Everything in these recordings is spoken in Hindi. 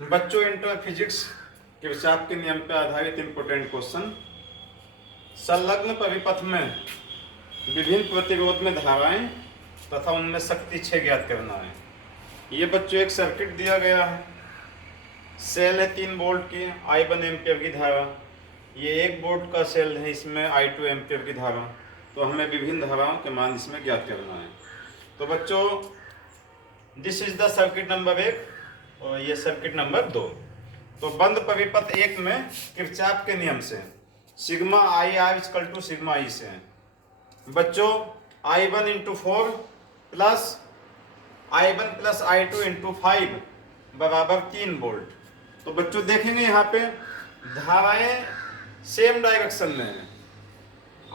बच्चों, इंटर फिजिक्स किरचॉफ के नियम पर आधारित इम्पोर्टेंट क्वेश्चन। संलग्न परिपथ में विभिन्न प्रतिरोध में धाराएं तथा उनमें शक्ति क्षय ज्ञात करना है। ये बच्चों एक सर्किट दिया गया है, सेल है 3 वोल्ट की, I1 एम्पियर की धारा। ये 1 वोल्ट का सेल है, इसमें I2 एम्पियर की धारा। तो हमें विभिन्न धाराओं के मान इसमें ज्ञात करना है। तो बच्चों, this is the circuit number 1 और ये सर्किट नंबर 2। तो बंद परिपथ 1 में किरचॉफ के नियम से sigma I R equal to sigma E से है। बच्चों, I1 into 4 plus I1 plus I2 into 5 बराबर 3 वोल्ट। तो बच्चों देखेंगे यहाँ पे धाराएं सेम डायरेक्शन में है।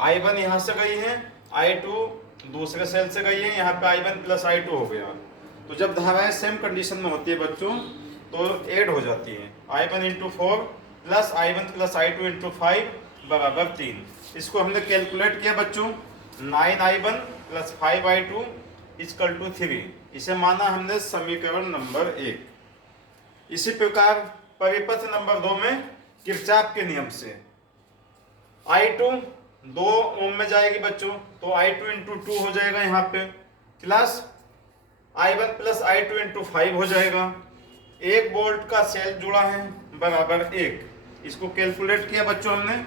I1 यहाँ से गई है, I2 दूसरे सेल से गई है, यहाँ पे I1 प्लस I2 हो गया। तो जब धाराएं सेम कंडीशन में होती है बच्चों तो ऐड हो जाती है। I1 into 4 plus I1 plus I2 into 5 बराबर 3। इसको हमने कैलकुलेट किया बच्चों, 9I1 plus 5I2 equal to 3। इसे माना हमने समीकरण नंबर 1। इसी प्रकार परिपथ नंबर 2 में किरचॉफ के नियम से I2 2 ओम में जाएगी बच्चों, तो I2 इंटू 2 हो जाएगा यहाँ पे, plus I1 plus I2 into 5 हो जाएगा। 1 वोल्ट का सेल जुड़ा है बराबर 1। इसको कैलकुलेट किया बच्चों हमने,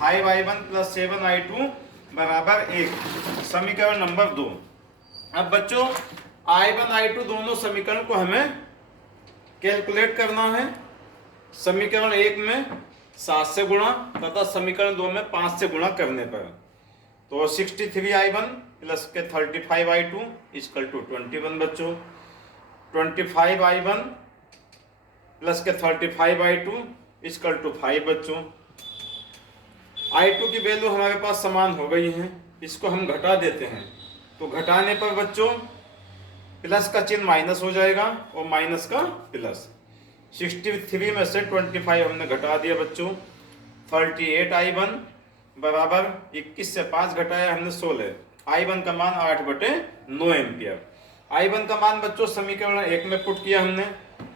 5I1 प्लस 7I2 बराबर 1, समीकरण नंबर 2। अब बच्चों I1 I2 दोनों समीकरण को हमें कैलकुलेट करना है। समीकरण 1 में 7 से गुणा तथा समीकरण 2 में 5 से गुणा करने पर तो 63I1 प्लस के 35I2 इक्वल टू 21 बच्चों। 25I1 प्लस के 35I2 इक्वल टू 5 बच्चों। I2 की वैल्यू हमारे पास समान हो गई है, इसको हम घटा देते हैं। तो घटाने पर बच्चों प्लस का चिन्ह माइनस हो जाएगा और माइनस का प्लस। 63 में से 25 हमने घटा दिया बच्चों। 38I1 बराबर 21 से 5 घटाया हमने 16। I1 का मान 8/9 एम्पियर। I1 का मान बच्चों समीकरण 1 में पुट किया हमने,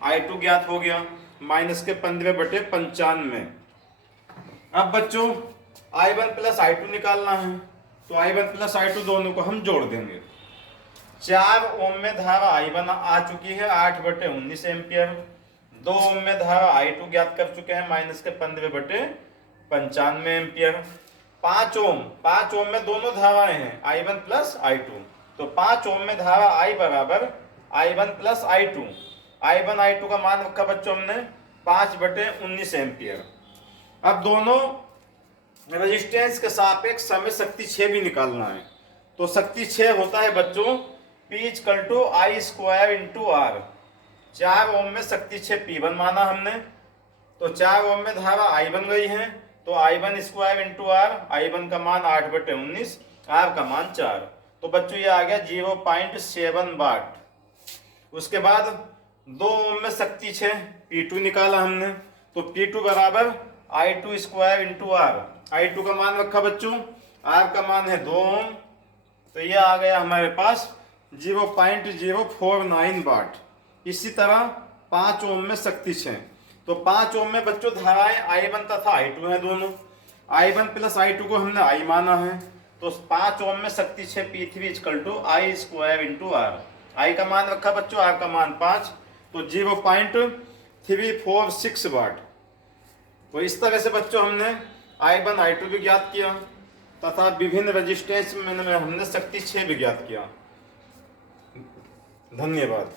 I2 ज्ञात हो गया, माइनस के 15/95। अब बच्चों I1 प्लस I2 निकालना है, तो I1 प्लस I2 दोनों को हम जोड़ देंगे। 4 ओम में धारा I1 आ चुकी है 8/19 एम्पियर। 2 ओम में धारा I2 ज्ञात कर चुके हैं, माइनस के 15/95 एम्पियर। 5 ओम में दोनों धाराएं हैं I1 प्लस I2। तो 5 ओम में धारा I बराबर I1 plus I2। I1 I2 का मान रखा बच्चों हमने 5/19 एम्पियर। अब दोनों रेजिस्टेंस के सापेक्ष हमें शक्ति 6 भी निकालना है। तो शक्ति 6 होता है बच्चों P equal to I square into R। 4 ohm में शक्ति 6 P1 माना हमने, तो 4 ओम में धारा I बन गई है, तो I1 square into R। I1 का मान 8/19, R का मान 4। तो बच्चों ये आ गया 0.7 वाट। उसके बाद 2 ओम में शक्ति 6 P2 निकाला हमने, तो P2 बराबर I2 square into R। I2 का मान रखा बच्चों, R का मान है 2 ओम, तो ये आ गया हमारे पास 0.049 वाट। इसी तरह 5 ओम में शक्ति 6, तो 5 ओम में बच्चों धाराएं I1 तथा I2 हैं दोनों। I1 प्लस I2 को हमने I माना है, तो 5 ओम में शक्ति 6 P3 equal to I square into R। I का मान रखा बच्चों, R का मान 5, तो 0.346 वाट। तो इस तरह से बच्चों हमने I1 I2 भी ज्ञात किया तथा विभिन्न रेजिस्टेंस में हमने शक्ति 6 भी ज्ञात किया। धन्यवाद।